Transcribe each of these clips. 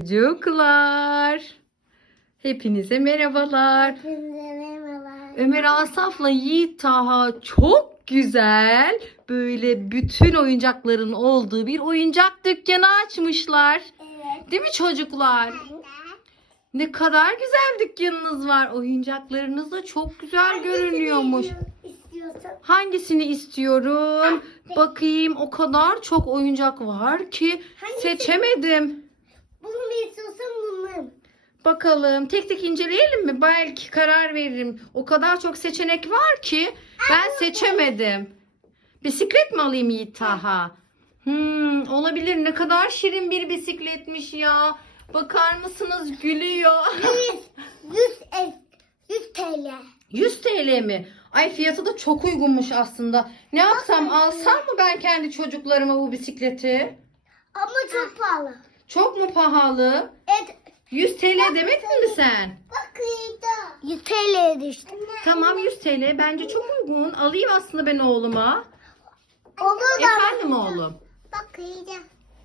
Çocuklar. Hepinize merhabalar. Hepinize merhabalar. Ömer Asaf'la Yiğit Taha çok güzel böyle bütün oyuncakların olduğu bir oyuncak dükkanı açmışlar. Evet. Değil mi çocuklar? Ne kadar güzel dükkanınız var. Oyuncaklarınız da çok güzel görünüyormuş. İstiyorsan. Hangisini istiyorum? Bakayım o kadar çok oyuncak var ki Hangisi? seçemedim. Bunu mu istiyorsan bunu. Bakalım tek tek inceleyelim mi? Belki karar veririm. O kadar çok seçenek var ki ben seçemedim. Bisiklet mi alayım Yiğit Taha? Hmm, olabilir. Ne kadar şirin bir bisikletmiş ya. Bakar mısınız gülüyor. 100, 100, el- 100 TL. 100 TL mi? Ay fiyatı da çok uygunmuş aslında. Ne yapsam alsam mı ben kendi çocuklarıma bu bisikleti? Ama çok pahalı. Çok mu pahalı? Evet. 100 TL demedin mi sen? Bakıydı. 100 TL'ydi işte. Tamam 100 TL bence çok uygun. Alayım aslında ben oğluma. Olur da. Efendim oğlum. Bakıydı.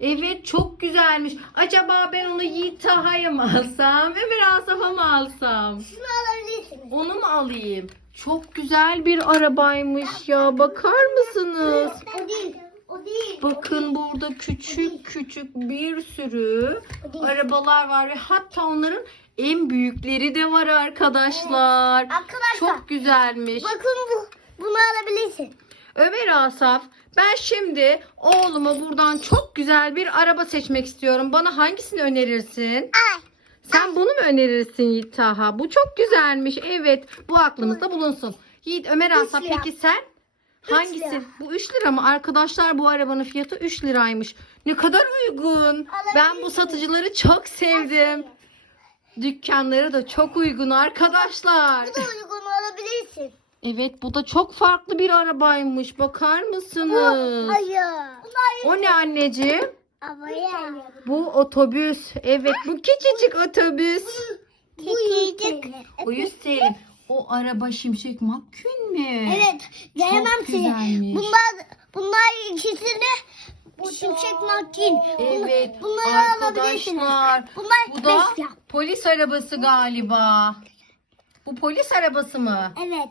Evet çok güzelmiş. Acaba ben onu Yiğit Taha'ya mı alsam? Ömer Asaf'a mı alsam? Şunu alabilirsiniz. Onu mu alayım? Çok güzel bir arabaymış ya. Bakar mısınız? O değil. O değil. Bakın burada küçük küçük bir sürü arabalar var ve hatta onların en büyükleri de var arkadaşlar. Arkadaşlar. Çok güzelmiş. Bakın bu. Bunu alabilirsin. Ömer Asaf, ben şimdi oğluma buradan çok güzel bir araba seçmek istiyorum. Bana hangisini önerirsin? Ay. Sen bunu mu önerirsin Yiğit Taha? Bu çok güzelmiş. Evet, bu aklımızda bulunsun. Yiğit Ömer Asaf peki sen? Hangisi? lira. Bu 3 lira mı? Arkadaşlar bu arabanın fiyatı 3 liraymış. Ne kadar uygun. Ben bu satıcıları çok sevdim. Dükkanları da çok uygun arkadaşlar. Bu da uygun alabilirsin. Evet bu da çok farklı bir arabaymış. Bakar mısınız? Hayır. O ne anneciğim? Havaya. Bu otobüs. Evet bu küçücük otobüs. Bu yiyecek. 100 TL. O araba Şimşek McQueen mi? Evet. Gelemem seni. güzelmiş. Bunlar, bunlar ikisini şimşek makin. Evet Bunları alabilirsiniz. arkadaşlar. Bunlar Bu da beş polis arabası galiba. Bu polis arabası mı? Evet.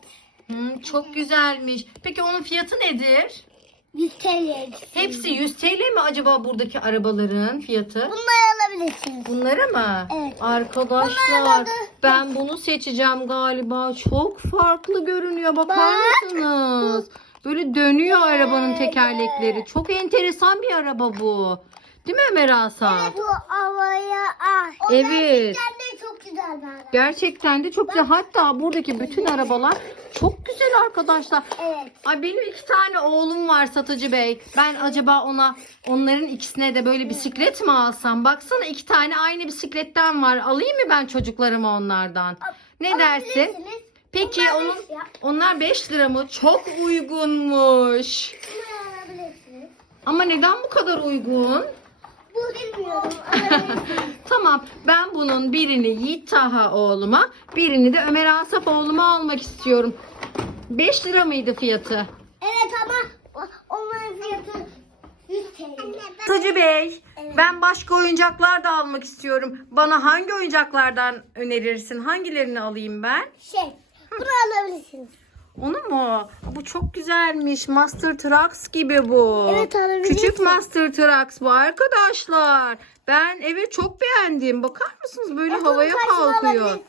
Hmm, çok güzelmiş. Peki onun fiyatı nedir? 100 TL. Hepsi 100 TL mi acaba buradaki arabaların fiyatı? Bunları alabilirsiniz. Bunları mı? Evet. Arkadaşlar ben bunu seçeceğim galiba. Çok farklı görünüyor. Bakar Bak. mısınız? Böyle dönüyor arabanın tekerlekleri. Çok enteresan bir araba bu. Değil mi Ömer Asaf? Bu havaya ay. Evet. Onlar de çok güzel araba. Gerçekten de çok güzel. Hatta buradaki bütün arabalar çok güzel arkadaşlar. Evet. Ay benim iki tane oğlum var satıcı bey. Ben acaba ona onların ikisine de böyle bisiklet mi alsam? Baksana iki tane aynı bisikletten var. Alayım mı ben çocuklarıma onlardan? Ne dersin? Alabilirsiniz. Peki Bunlar onun beş onlar 5 lira mı? Çok uygunmuş. Alabilirsiniz. Ama neden bu kadar uygun? Bu bilmiyorum. Alabilirsiniz. Tamam ben bunun birini Yiğit Taha oğluma birini de Ömer Asaf oğluma almak istiyorum. 5 lira mıydı fiyatı? evet ama o- onların fiyatı 100 TL. Satıcı Bey, ben başka oyuncaklar da almak istiyorum. Bana hangi oyuncaklardan önerirsin? Hangilerini alayım ben? Şey, bunu alabilirsiniz. Onu mu? Bu çok güzelmiş. Master Trucks gibi bu. Evet, alabilirsin. Küçük Master Trucks bu arkadaşlar. Ben evet çok beğendim. Bakar mısınız? Böyle Evet, havaya kalkıyor.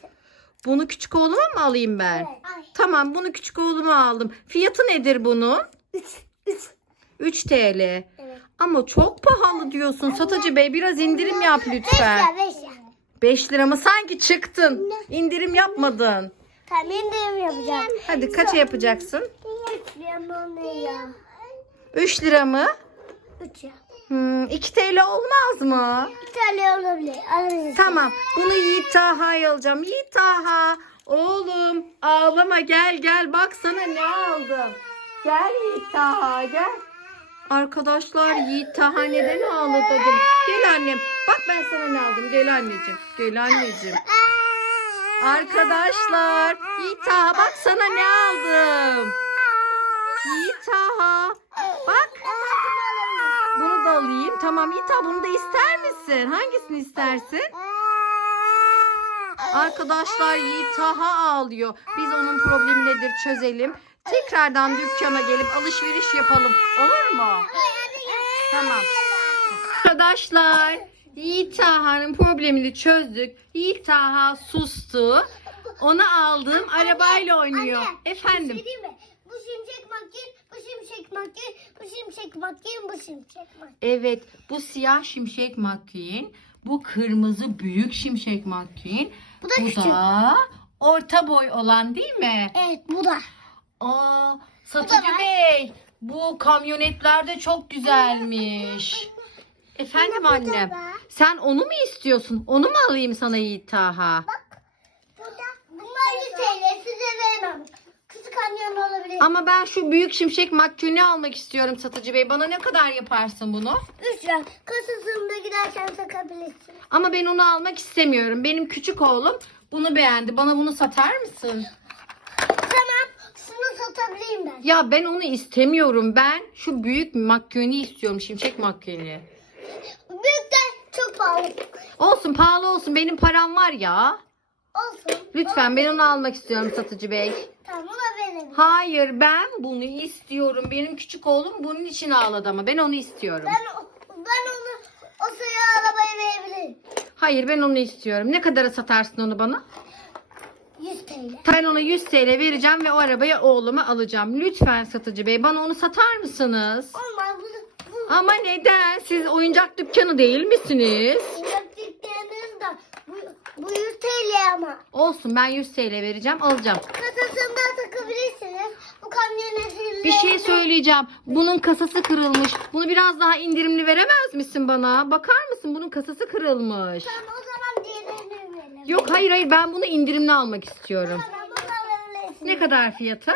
Bunu küçük oğluma mı alayım ben? Evet. Ay. Tamam bunu küçük oğluma aldım. Fiyatı nedir bunun? 3 3 3 TL. Evet. Ama çok pahalı diyorsun. Satıcı Bey biraz indirim yap 5 lütfen. lira 5 lira. 5 lira mı? Sanki çıktın. İndirim yapmadın. Tamam yapacağım. Hadi kaça yapacaksın? 3 lira mı ne ya? 3 lira mı? 3 lira. Hmm, 2 TL olmaz mı? 2 TL olabilir. Alabilirsiniz. Tamam. Bunu Yiğit Taha'ya alacağım. Yiğit Taha. Oğlum ağlama gel gel. Bak sana ne aldım. Gel Yiğit Taha gel. Arkadaşlar Yiğit Taha neden ağladı? Gel annem. Bak ben sana ne aldım. Gel anneciğim. Gel anneciğim. Arkadaşlar Yiğit Taha bak sana ne aldım. Yiğit Taha. Bak. Bunu da alayım. Tamam Yiğit abla bunu da ister misin? Hangisini istersin? Arkadaşlar Yiğit Taha ağlıyor. Biz onun problemi nedir çözelim. Tekrardan dükkana gelip alışveriş yapalım. Olur mu? Tamam. Arkadaşlar Yiğit Taha'nın problemini çözdük. Yiğit Taha sustu. Ona aldığım arabayla oynuyor. Anne, Efendim. bir şey mi? Bu şimşek makin, bu şimşek makin, bu şimşek makin, bu şimşek makin. Evet bu siyah şimşek McQueen. Bu kırmızı büyük şimşek McQueen. Bu da küçük. da orta boy olan değil mi? Evet bu da. Aa, Bu satıcı da var. bey. Bu kamyonetler de çok güzelmiş. Efendim Bu da annem. var. Sen onu mu istiyorsun? Onu mu alayım sana Yiğit Taha? Burada. Bunlar 100 TL size vermem. Kızı kamyon olabilir. Ama ben şu büyük şimşek McQueen'i almak istiyorum satıcı bey. Bana ne kadar yaparsın bunu? 3 lira. Kasasında giderken takabilirsin. Ama ben onu almak istemiyorum. Benim küçük oğlum bunu beğendi. Bana bunu satar mısın? Tamam. Şunu satabilirim ben. Ya ben onu istemiyorum. Ben şu büyük McQueen'i istiyorum. Şimşek McQueen'i. Büyük de çok pahalı. Olsun pahalı olsun. Benim param var ya. Olsun. Lütfen ben onu almak istiyorum satıcı bey. Tamam ona verelim. Hayır ben bunu istiyorum. Benim küçük oğlum bunun için ağladı ama ben onu istiyorum. Ben, ben onu o suya arabayı verebilirim. Hayır ben onu istiyorum. Ne kadara satarsın onu bana? 100 TL. Ben ona 100 TL vereceğim ve o arabayı oğluma alacağım. Lütfen satıcı bey bana onu satar mısınız? Olmaz Ama neden? Siz oyuncak dükkanı değil misiniz? Yaptıklarınız da bu, bu 100 TL ama. Olsun ben 100 TL vereceğim alacağım. Kasasından takabilirsiniz. Bu kamyonetin Bir şey söyleyeceğim. Bunun kasası kırılmış. Bunu biraz daha indirimli veremez misin bana? Bakar mısın? Bunun kasası kırılmış. Tamam o zaman diğerini verelim. Yok hayır hayır ben bunu indirimli almak istiyorum. Tamam. Ne kadar fiyatı?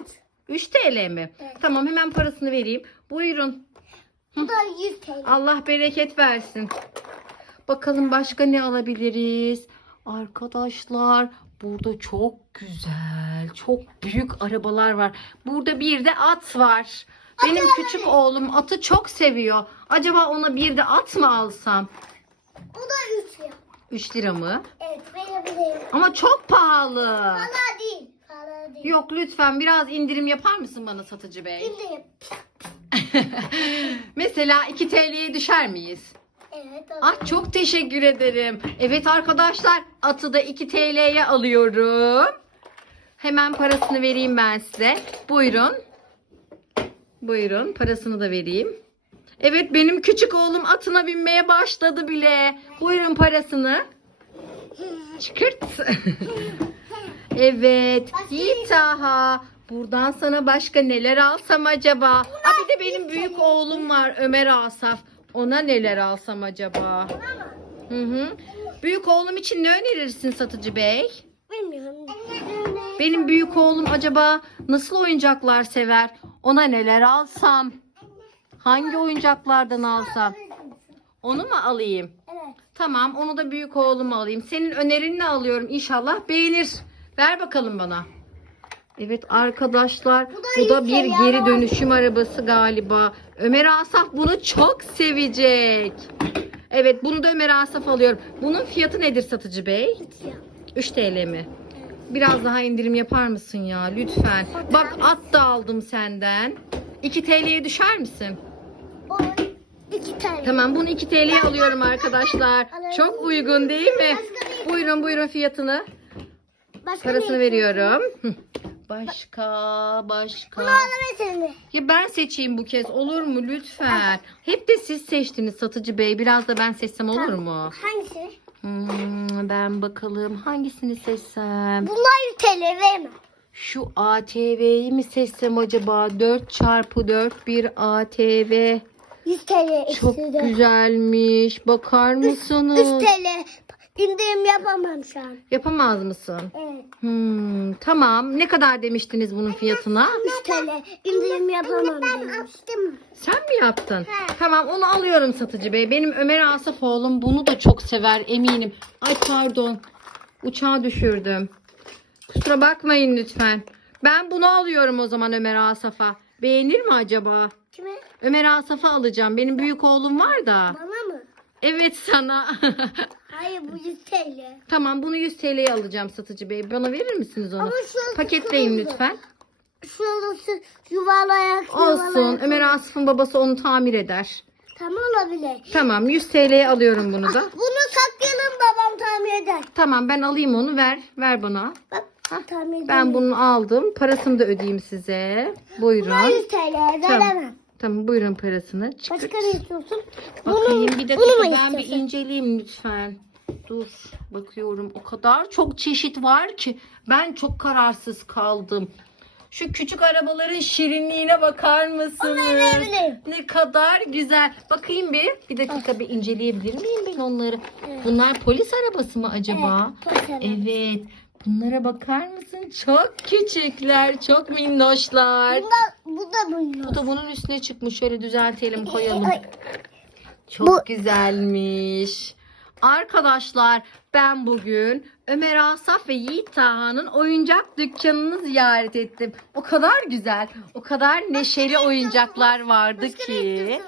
Üç. 3 TL mi? Evet. Tamam hemen parasını vereyim. Buyurun. Bu da 100 TL. Allah bereket versin. Bakalım başka ne alabiliriz? Arkadaşlar burada çok güzel, çok büyük arabalar var. Burada bir de at var. Benim küçük oğlum atı çok seviyor. Acaba ona bir de at mı alsam? Bu da 3 lira. 3 lira mı? Evet verebilirim. Ama çok pahalı. Para değil. Para değil. Yok lütfen biraz indirim yapar mısın bana satıcı bey? İndirim. Mesela 2 TL'ye düşer miyiz? Evet. Ah çok teşekkür ederim. Evet arkadaşlar atı da 2 TL'ye alıyorum. Hemen parasını vereyim ben size. Buyurun. Buyurun parasını da vereyim. Evet benim küçük oğlum atına binmeye başladı bile. Buyurun parasını. Çıkırt. evet. Yiğit Taha. Buradan sana başka neler alsam acaba? Aa, bir de benim büyük oğlum var Ömer Asaf. Ona neler alsam acaba? Hı hı. Büyük oğlum için ne önerirsin satıcı bey? Bilmiyorum. Benim büyük oğlum acaba nasıl oyuncaklar sever? Ona neler alsam? Hangi oyuncaklardan alsam? Onu mu alayım? Evet. Tamam onu da büyük oğluma alayım. Senin önerinle alıyorum inşallah beğenir. Ver bakalım bana. Evet arkadaşlar Bu da bu da bir ya. geri dönüşüm arabası galiba. Ömer Asaf bunu çok sevecek. Evet bunu da Ömer Asaf alıyorum. Bunun fiyatı nedir satıcı bey? 3 TL mi? Biraz daha indirim yapar mısın ya lütfen. Bak at da aldım senden. 2 TL'ye düşer misin? O iki tane. Tamam bunu 2 TL'ye alıyorum arkadaşlar. Çok uygun değil mi? Buyurun buyurun fiyatını. Parasını veriyorum. Başka başka. Bunu alamayasın. Ya ben seçeyim bu kez olur mu lütfen? Hep de siz seçtiniz satıcı bey. Biraz da ben seçsem olur mu? Hangisi? Hmm, ben bakalım hangisini seçsem? Bunlar 100 TL vermem. Şu ATV'yi mi seçsem acaba? 4 çarpı 4 bir ATV. 100 TL Çok güzelmiş. Bakar 100 mısınız? TL. İndirim yapamam şu an. Yapamaz mısın? Evet. Hmm, tamam. Ne kadar demiştiniz bunun fiyatına? 100 TL. İndirim yapamam Ben açtım. Sen mi yaptın? Tamam onu alıyorum satıcı bey. Benim Ömer Asaf oğlum bunu da çok sever eminim. Ay pardon. Uçağı düşürdüm. Kusura bakmayın lütfen. Ben bunu alıyorum o zaman Ömer Asaf'a. Beğenir mi acaba? Kime? Ömer Asaf'a alacağım. Benim büyük oğlum var da. Bana mı? Evet sana. Hayır bu 100 TL. tamam bunu 100 TL'ye alacağım satıcı bey. Bana verir misiniz onu? Ama şurası Paketleyin kırmızı. lütfen. Şurası yuvarlayak Olsun. yuvarlayak. Ömer Asaf'ın babası onu tamir eder. Tamam olabilir. Tamam 100 TL'ye alıyorum bunu da. Bunu saklayalım babam tamir eder. Tamam ben alayım onu ver. Ver bana. Bak tamir eder. Ben bunu aldım. Parasını da ödeyeyim size. Buna 100 Buyurun. TL Tamam. veremem. Tamam buyurun parasını. Çıkır. Başka ne istiyorsun? Bakayım bir bunu dakika mu ben bir istiyorsun? inceleyeyim lütfen. Dur bakıyorum o kadar çok çeşit var ki ben çok kararsız kaldım. Şu küçük arabaların şirinliğine bakar mısınız? Ne kadar güzel. Bakayım bir. Bir dakika bir inceleyebilir miyim ben onları? Evet. Bunlar polis arabası mı acaba? Evet, polis arabası. Evet. Bunlara bakar mısın? Çok küçükler, çok minnoşlar. Bunda, bu da. Bu da bunun üstüne çıkmış. Şöyle düzeltelim, koyalım. Çok Bu- güzelmiş. Arkadaşlar ben bugün Ömer Asaf ve Yiğit Taha'nın oyuncak dükkanını ziyaret ettim. O kadar güzel, o kadar neşeli oyuncaklar vardı ki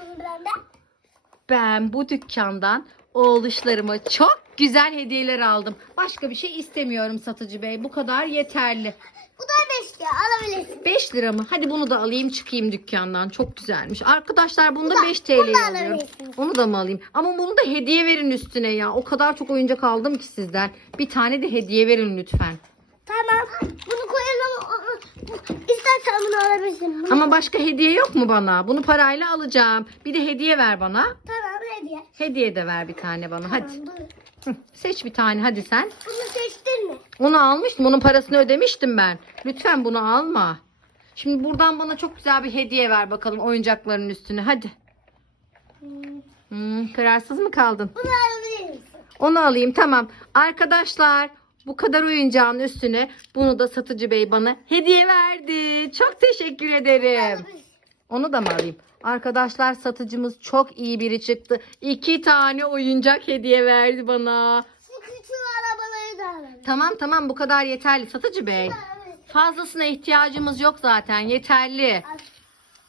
ben bu dükkandan oğluşlarıma çok güzel hediyeler aldım. Başka bir şey istemiyorum satıcı bey. Bu kadar yeterli. Bu da 5 lira alabilirsin. 5 lira mı? Hadi bunu da alayım çıkayım dükkandan. Çok güzelmiş. Arkadaşlar bunu da da- 5 bunu da TL'ye alıyorum. alabilirsiniz. Onu da mı alayım? Ama bunu da hediye verin üstüne ya. O kadar çok oyuncak aldım ki sizden. Bir tane de hediye verin lütfen. Tamam. Bunu koyalım. İstersen bunu alabilirsin. Bunu- Ama başka hediye yok mu bana? Bunu parayla alacağım. Bir de hediye ver bana. Tamam hediye. Hediye de ver bir tane bana. Hadi. Tamam, dur. Hı, Seç bir tane hadi sen. Bunu seçtin mi? Onu almıştım. Onun parasını ödemiştim ben. Lütfen bunu alma. Şimdi buradan bana çok güzel bir hediye ver bakalım oyuncakların üstüne. Hadi. Hmm, Hmm, kararsız mı kaldın? Bunu alabilir misin? Onu alayım tamam. Arkadaşlar bu kadar oyuncağın üstüne bunu da satıcı bey bana hediye verdi. Çok teşekkür ederim. Onu da mı alayım? Arkadaşlar satıcımız çok iyi biri çıktı. İki tane oyuncak hediye verdi bana. Şu küçük arabaları da alalım. Tamam tamam bu kadar yeterli satıcı bey. Fazlasına ihtiyacımız yok zaten yeterli.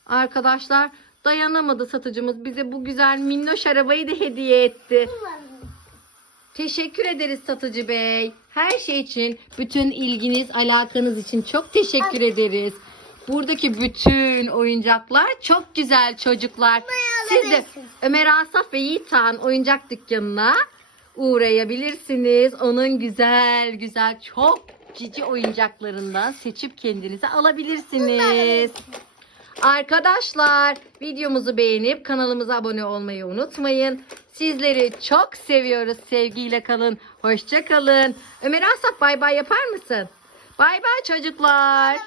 Arkadaşlar dayanamadı satıcımız bize bu güzel minnoş arabayı da hediye etti. Teşekkür ederiz satıcı bey. Her şey için, bütün ilginiz, alakanız için çok teşekkür ederiz. Buradaki bütün oyuncaklar çok güzel çocuklar. Siz de. Ömer Asaf ve Yiğit Tağ'ın oyuncak dükkanına uğrayabilirsiniz. Onun güzel güzel çok cici oyuncaklarından seçip kendinize alabilirsiniz. Arkadaşlar videomuzu beğenip kanalımıza abone olmayı unutmayın. Sizleri çok seviyoruz. Sevgiyle kalın. Hoşça kalın. Ömer Asaf bay bay yapar mısın? Bay bay çocuklar.